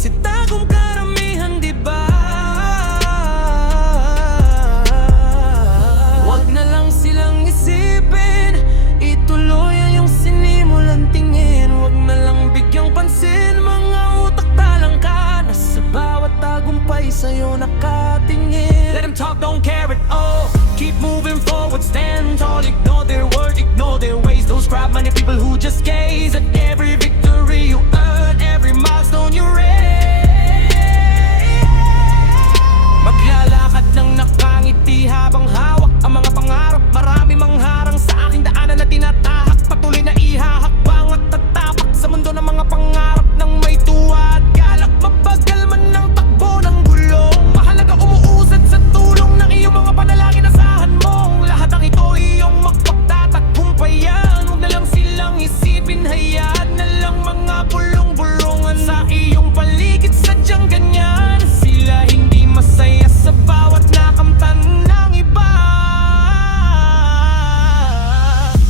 isitagong karamihan, di ba? Wag na lang silang isipin, ituloy ang iyong sinimulan tingin. Wag na lang bigyang pansin, mga utak talangka na sa bawat tagumpay sa'yo nakatingin. Let them talk, don't care at all. Keep moving forward, stand tall. Ignore their words, ignore their ways. Those crowd many people who just gaze at every victory you earn, every milestone you raise. Maglalakad ng nakangiti habang hawak ang mga pangarap. Marami mang harang sa aking daanan na tinatahak. Patuloy na ihahakbang at tatapak sa mundo ng mga pangarap ng may tuwa at galak. Mabagal man ng takbo ng gulong, mahalaga umuusad sa tulong ng iyong mga panalangin. Asahan mong lahat ang ito iyong magpagtatagumpayan. Huwag na lang silang isipin, hayaan na lang mga bulong-bulungan sa iyong paligid. Sadyang ganyan sila hindi masaya sa bawat nakamtan ng iba.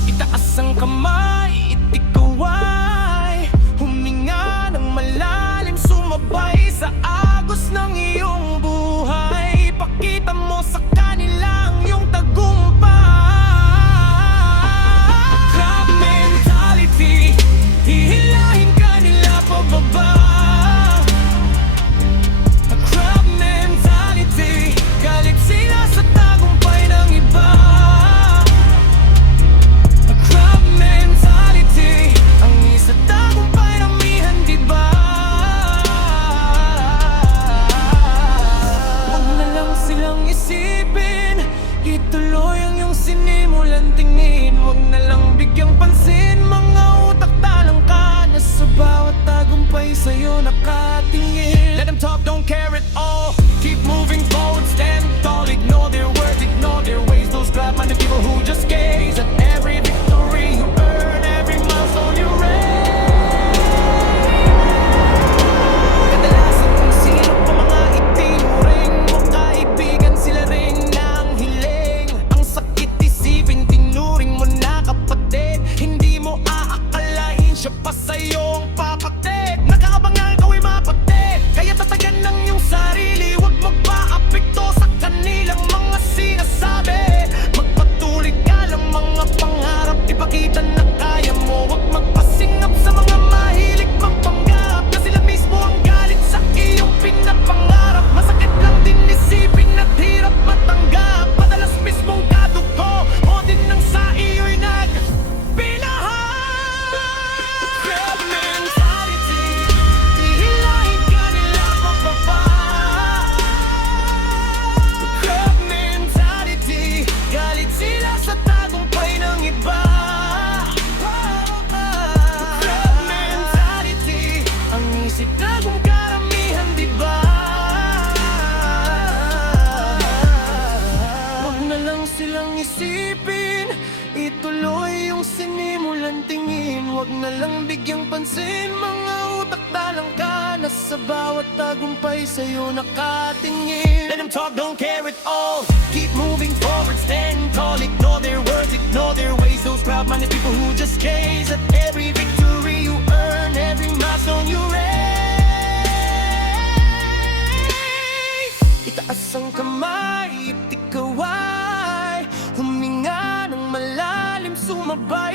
Itaas ang kamay, itikaway, huminga ng malalim, sumabay sa agos ng iyong buhay. Pakita mo sa kanila ang iyong tagumpay. Crab mentality, hihilahin ka nila pababa. Crab mentality, galit sila sa tagumpay ng iba. Crab mentality, ang isa tagumpay ramihan, di ba? Huwag na lang silang isipin, ituloy ang iyong sinimulan tingin. Huwag na lang bigyang pansin, mga utak talangka na sa bawat tagumpay sa'yo nakatingin. Let them talk, don't care at all. Keep moving forward, stand tall. Ignore their words, ignore their ways. Those crowd minded people who just gaze at every victory you earn, every milestone you raise. Kadalasan kung sino pa mga itinuring mo kaibigan, sila rin ang hiling. Ang sakit isipin, tinuring mo na kapatid. Hindi mo aakalain siya pa sa'yo ang papatid. Nakaabang na ikaw ay mapatid, kaya tatagan ng iyong sarili. Huwag magpa-apekto sa kanilang mga sinasabi. Magpatuloy ka lang mga pangarap, ipakita na kaya mo. Huwag magpasingap sa mga mahilig magpanggap, na sila mismo ang galit sa iyong pinapangarap. Masakit lang din isipin at hirap matanggap, madalas mismong kadugo o din ng sa iyo'y nagpinahan. Crab mentality, hihilahin ka nila pababa. Crab mentality, galit sila sa tagumpay ng iba. Crab mentality, ang isip tagong karamihan, di ba? Huwag na lang silang isipin, ituloy yung sinimulan tingin. Huwag na lang bigyang pansin, mga utak talangka na sa bawat tagumpay sa'yo nakatingin. Let them talk, don't care at all. Keep moving forward, stand tall. Ignore their words, ignore their ways. Those crowd-minded people who just gaze at every victory you earn, every milestone you raise. Itaas ang kamay, itikaway, huminga ng malalim, sumabay